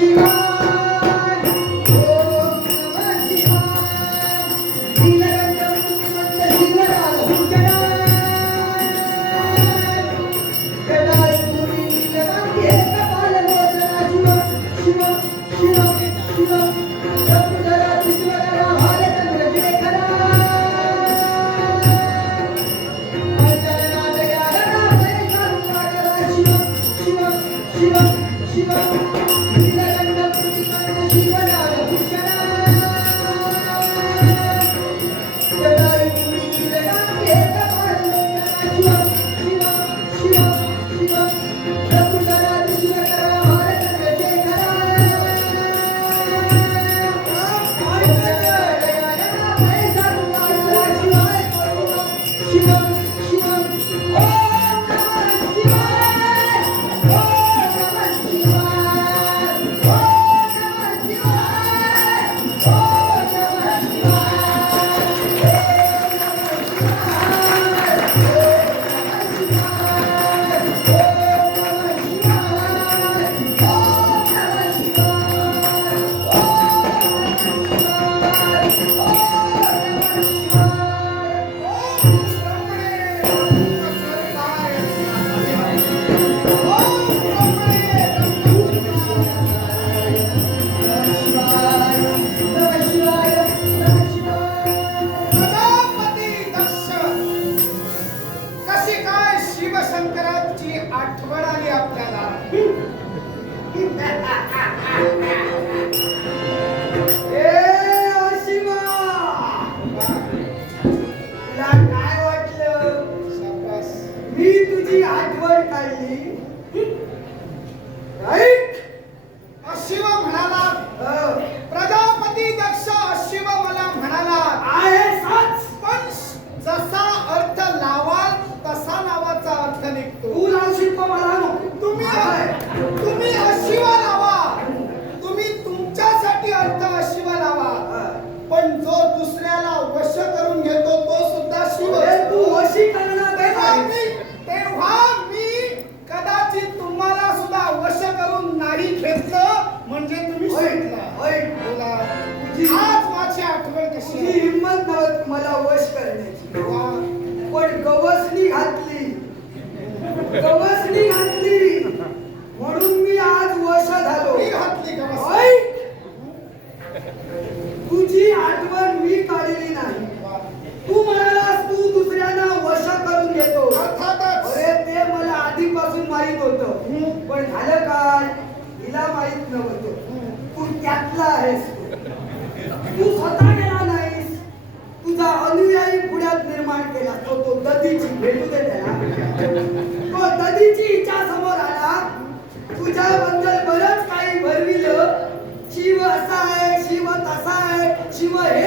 you. ali. आज माझी आठवण कशी तुझी हिंमत नव्हत मला वश करण्याची. पण गवसणी घातली. गवसणी घातली. भेटू दे तो नदीची इच्छा समोर आला. तुझ्या बद्दल बरंच काही भरविलं. शिव असा आहे शिव तसा आहे शिव हे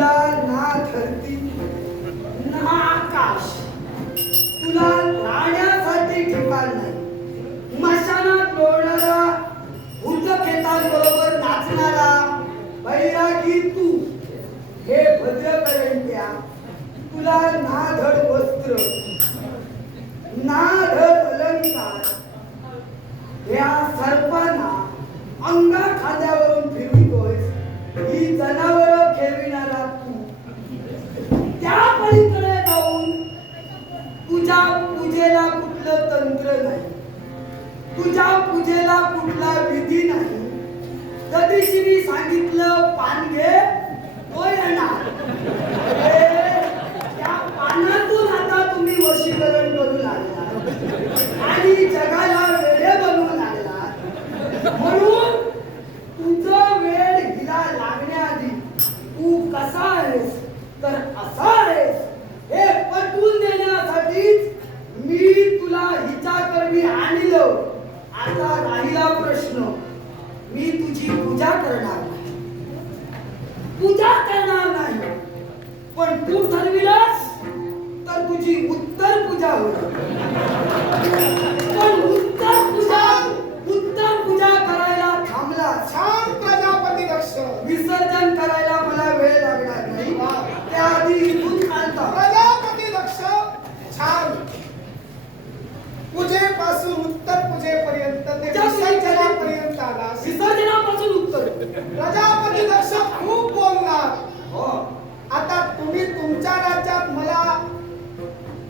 तुला ना धरती. ना आकाश तुला राहण्यासाठी ठिकाण नाही. मशानात लोळणारा भूत खेतांबरोबर नाचणारा बैरागी तू. हे भद्रपर्यंत तुला दिलं आता राहिला प्रश्न. मी तुझी पूजा करणार नाही. पूजा करणार नाही. पण तू ठरविलास तर तुझी उत्तर पूजा होईल. पूजेपासून उत्तर पूजेपर्यंत ते विसर्जनापर्यंत आलास विसर्जनापासून उत्तर. प्रजापती दक्ष खूप बोलणार. हो. आता तुम्ही तुमच्या राज्यात मला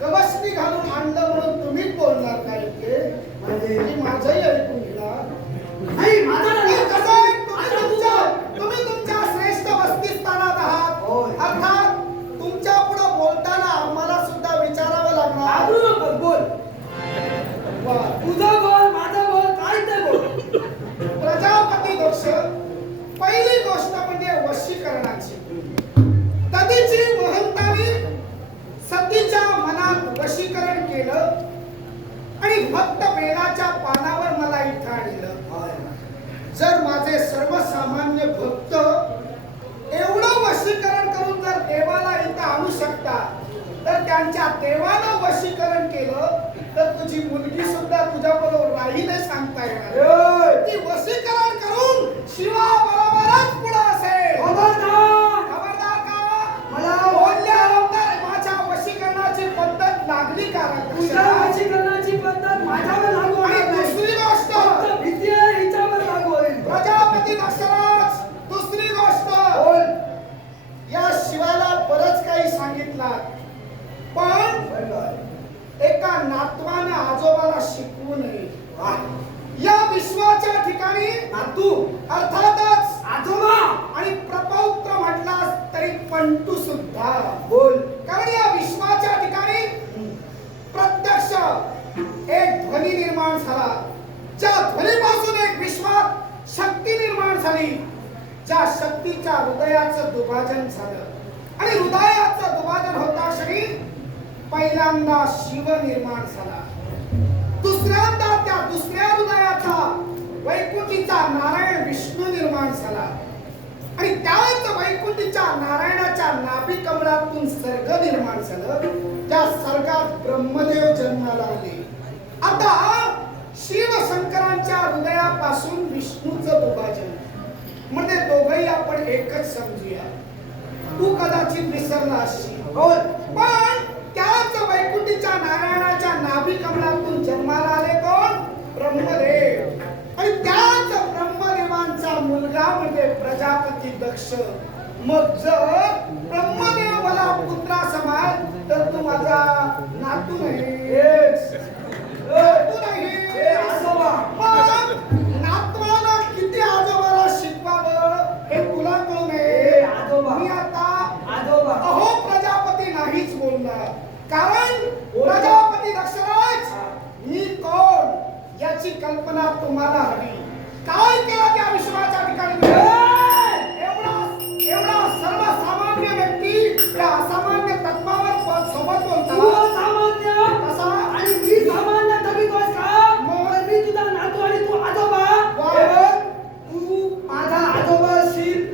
गवसणी घालून आणलं म्हणून तुम्हीच बोलणार काय ते म्हणजे माझंही ऐकून घेणार नाही माझा केलं आणि भक्त बेलाच्या पानावर मला इथं आणलं. जर माझे सर्वसामान्य भक्त एवढं वशीकरण करून जर देवाला इथं आणू शकतात तर त्यांच्या देवानं वशीकरण केलं तर तुझी मुलगी सुद्धा तुझ्या बरोबर राहील हे सांगता येणार. ती वशीकरण करून शिवा बरोबरच पुढे असेल खबरदार खबरदार का मला बोलल्यानंतर माझ्या वशीकरणाची पद्धत लागली का तुझ्या रक्षक? वशीकरणाची पद्धत माझ्यावर लागू आणि होणार नाही. दुसरी गोष्ट फक्त भीती आहे हिच्यावर लागू होईल प्रजापती दक्षराज दुसरी गोष्ट बोल या शिवाला बरंच काही सांगितलं पण बरोबर. एका नातवानं आजोबाला शिकवू नये वा. या विश्वाच्या ठिकाणी नातू अर्थातच आजोबा आणि प्रपौत्र म्हटलास तरी पंटू सुद्धा बोल कारण या विश्वाच्या ठिकाणी प्रत्यक्ष एक ध्वनी निर्माण झाला ज्या ध्वनीपासून एक विश्वात शक्ती निर्माण झाली ज्या शक्तीच्या हृदयाचं दुभाजन झालं आणि हृदयाचं दुभाजन होता शरीर पहिल्यांदा शिव निर्माण झाला. दुसऱ्यांदा त्या दुसऱ्या हृदयाचा वैकुंठीचा नारायण विष्णू निर्माण झाला. आणि त्याच वैकुंठीच्या नारायणाच्या नाभी कमळातून सर्ग निर्माण झालं. त्या सर्गात ब्रह्मदेव जन्माला आले. आता शिवशंकरांच्या हृदयापासून विष्णूचं विभाजन म्हणजे दोघही आपण एकच समजूया. तू कदाचित विसरला असशील. पण त्याच वैकुंठीच्या नारायणाच्या नाभी कमलातून जन्माला आले कोण? ब्रह्मदेव. आणि त्याच ब्रह्मदेवांचा मुलगा म्हणजे प्रजापती दक्ष. मग जर ब्रह्मदेव मला पुत्रा समाज तर तू माझा नातू नाही नाही आजोबा. मग नातवाला किती आजोबाला शिकवावं हे तुला कळू ए, नये आजोबा. मी आता आजोबा अहो प्रजापती नाहीच बोलणार कारण प्रजापती दक्षराज मी कोण याची कल्पना तुम्हाला हवी. काय केलं त्या विश्वाच्या ठिकाणी? एवढा एवढा सर्वसामान्य व्यक्ती त्या असामान्य तत्वावर सोबत बोलतात असामान्य कसा आणि मी सामान्य ठरवितोस का मग? तर मी तुझा नातू आणि तू आजोबा वा. हे बघ, तू माझा आजोबा असशील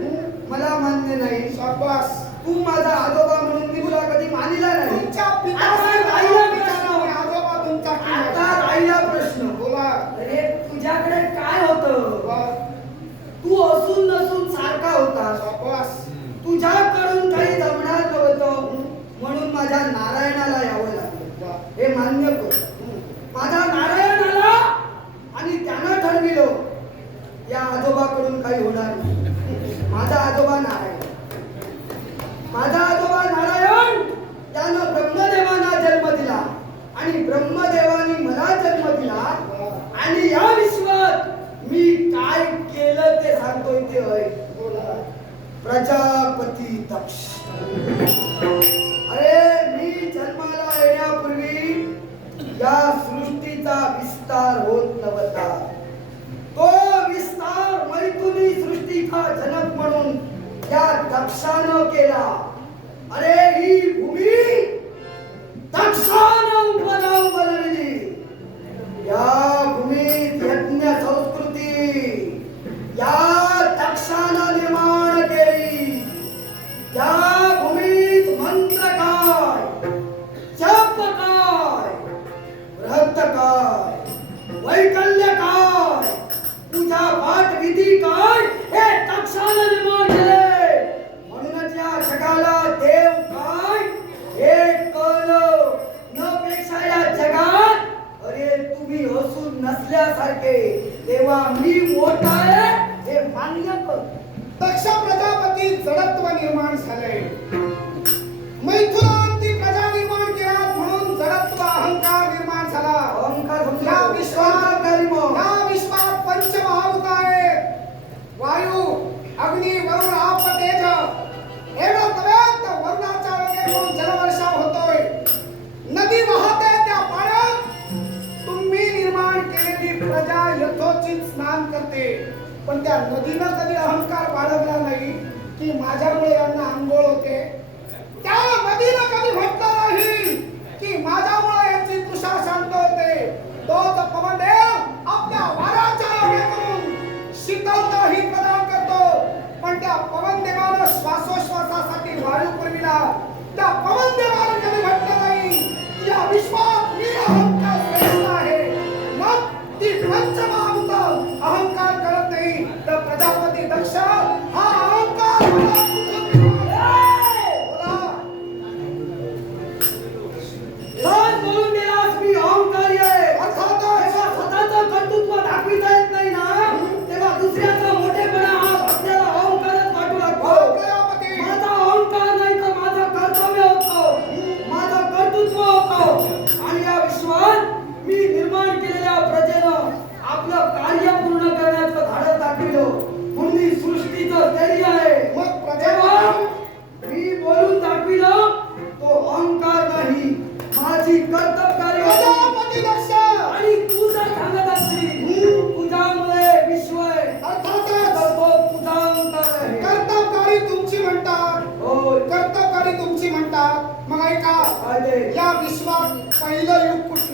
मला मान्य नाही शाबास तू माझा आजोबा म्हणून मी तुला कधी मानिला नाही तुमच्या आता पिताश्री राहिला विचारा, मी प्रश्न. आजोबा तुमचा की आता नाही? राहिला प्रश्न बोला अरे तुझ्याकडे काय होतं वा, तू असून नसून सारखा होतास शाबास तुझ्याकडून काही जमणार नव्हतं म्हणून माझ्या नारायणाला यावं लागलं वा. हे मान्य कर माझा नारायण आला आणि त्यानं ठरविलं या आजोबाकडून काही होणार नाही माझा आजोबा नारायण. माझा आजोबा नारायण त्यानं ब्रह्मदेवांना जन्म दिला. आणि ब्रह्मदेवानी मला जन्म दिला. आणि या विश्वात मी काय केलं ते सांगतोय ते होय. प्रजापती दक्ष. अरे मी जन्माला येण्यापूर्वी या सृष्टीचा विस्तार होत नव्हता. तो विस्तार मैथुनी सृष्टीचा जनक म्हणून त्या तपसानं केला. अरे ही भूमी दक्षानं दक्ष प्रजापती जडत्व निर्माण झाले मैथुन पण त्या नदीनं कधी अहंकार बाळगला नाही की माझ्यामुळे यांना आंघोळ होते.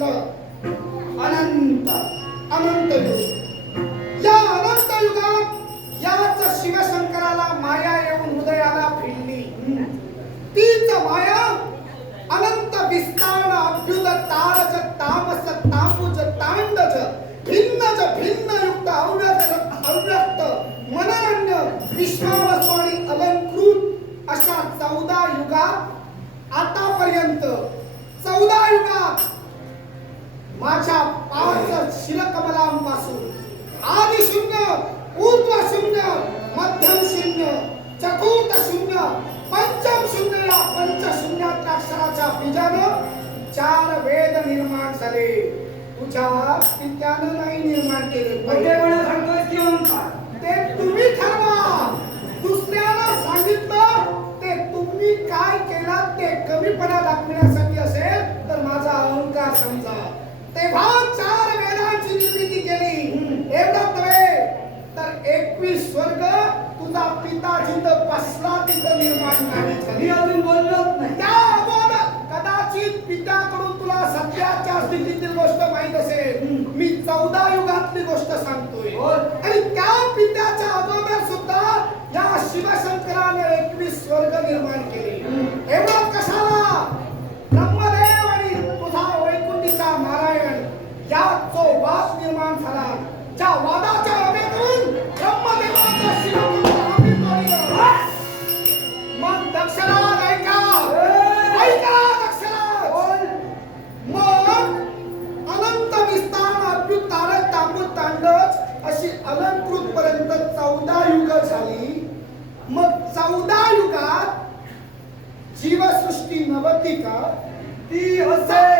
अनंत अनंत युग। या अनंत युगात याच शिवशंकराला माया येऊन हृदयाला फिरली तीच माया अनंत विस्तार अभ्युत तारज तामस तांबुज तांडज भिन्नज भिन्न युक्त अव्यक्त अव्यक्त मनरण्य विश्वावसु आणि अलंकृत अशा चौदा युगात आतापर्यंत चौदा युगात माझ्या पाच शिरकमलांपासून आदि शून्य ऊर्ध्व शून्य मध्यम शून्य चतुर्थ शून्य पंचम शून्य या पंच शून्याच्या अक्षराच्या बीजानं चार वेद निर्माण झाले. तुझ्या पित्यानं नाही निर्माण केले. मोठेपणा सांगतोय की अहंकार ते तुम्ही ठरवा. दुसऱ्याला सांगितलं ते तुम्ही काय केलात ते कमीपणा दाखवण्यासाठी असेल तर माझा अहंकार समजा. तेव्हा चार वेदांची निर्मिती केली. एवढं नव्हे तर एकवीस स्वर्ग तुझा पिता जिथं बसला तिथं निर्माण नाही. झाली अजून बोललोच नाही. त्या अगोदर कदाचित पित्याकडून तुला सध्याच्या स्थितीतील गोष्ट माहीत असेल. मी चौदा युगातली गोष्ट सांगतोय. आणि त्या पित्याच्या अगोदर सुद्धा या शिवशंकराने एकवीस स्वर्ग निर्माण केले. एवढं कशाला ब्रह्मदेव आणि तुझा वैकुंठीचा नारायण या जो वाद निर्माण झाला. ज्या वादाच्या हवेतून ब्रह्मदेवाचा शिवलिंग मग दक्षराज ऐका. ऐका दक्षराज मग अनंत विस्तार अद्भुत तारक तांबूत तांडच अशी अलंकृत पर्यंत चौदा युग झाली. मग चौदा युगात जीवसृष्टी नवती का ती असे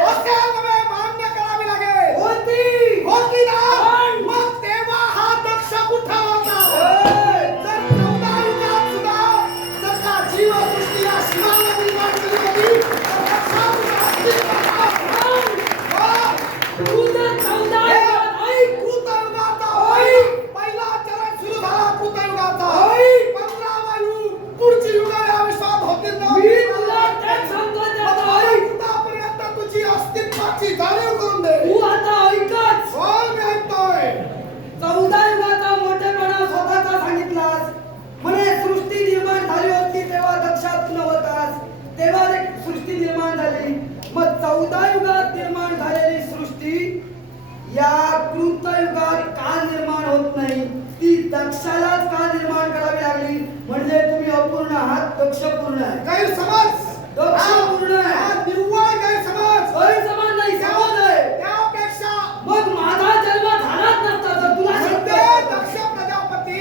या कृतयुगात का निर्माण होत नाही? ती दक्षालाच का निर्माण करावी लागली? म्हणजे तुम्ही अपूर्ण आहात दक्ष पूर्ण आहे. गैरसमज! दक्ष पूर्ण आहे निव्वळ गैरसमज! गैरसमज नाही समज आहे. त्यापेक्षा मग माझा जन्म झालाच नसता तर तुला म्हणजे सत्य दक्ष प्रजापती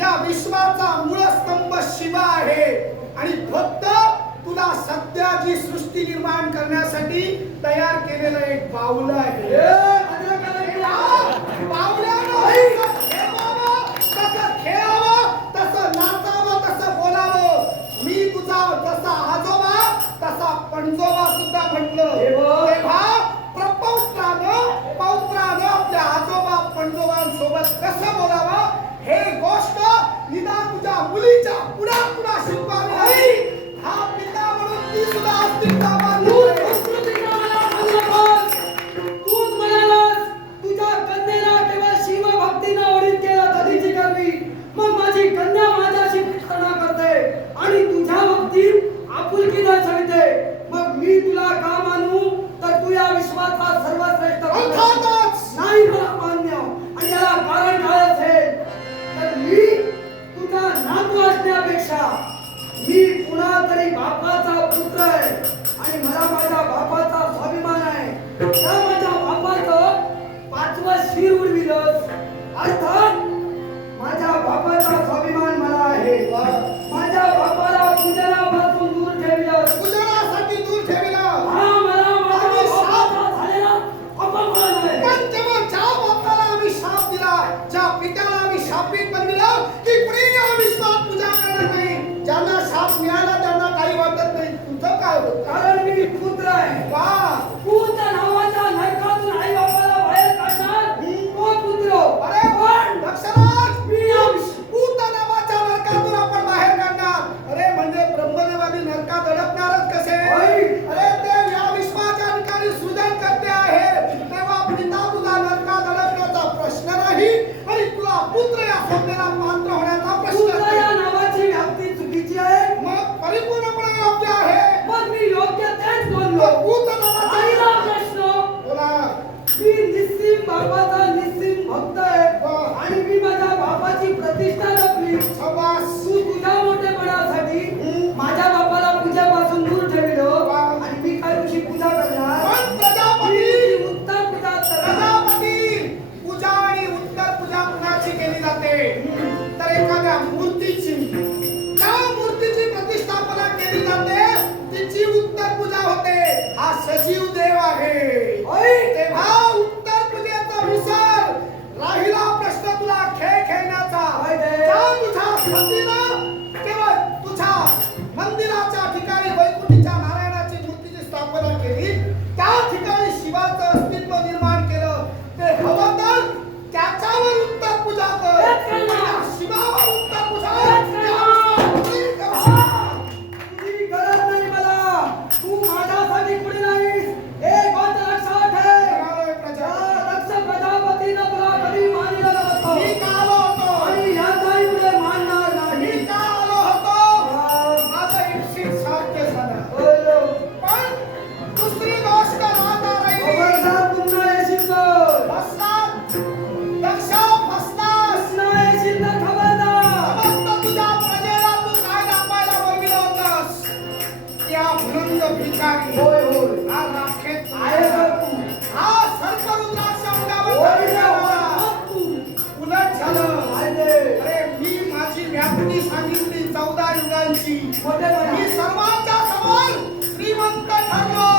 या विश्वाचा मूळ स्तंभ शिवा आहे. आणि फक्त तुला सत्याची सृष्टी निर्माण करण्यासाठी तयार केलेलं एक पाऊल आहे. तसा सुद्धा म्हटलं होय. तेव्हा मी सांगितली चौदा युगांची. मी सर्वांच्या समोर श्रीमंत ठरलो.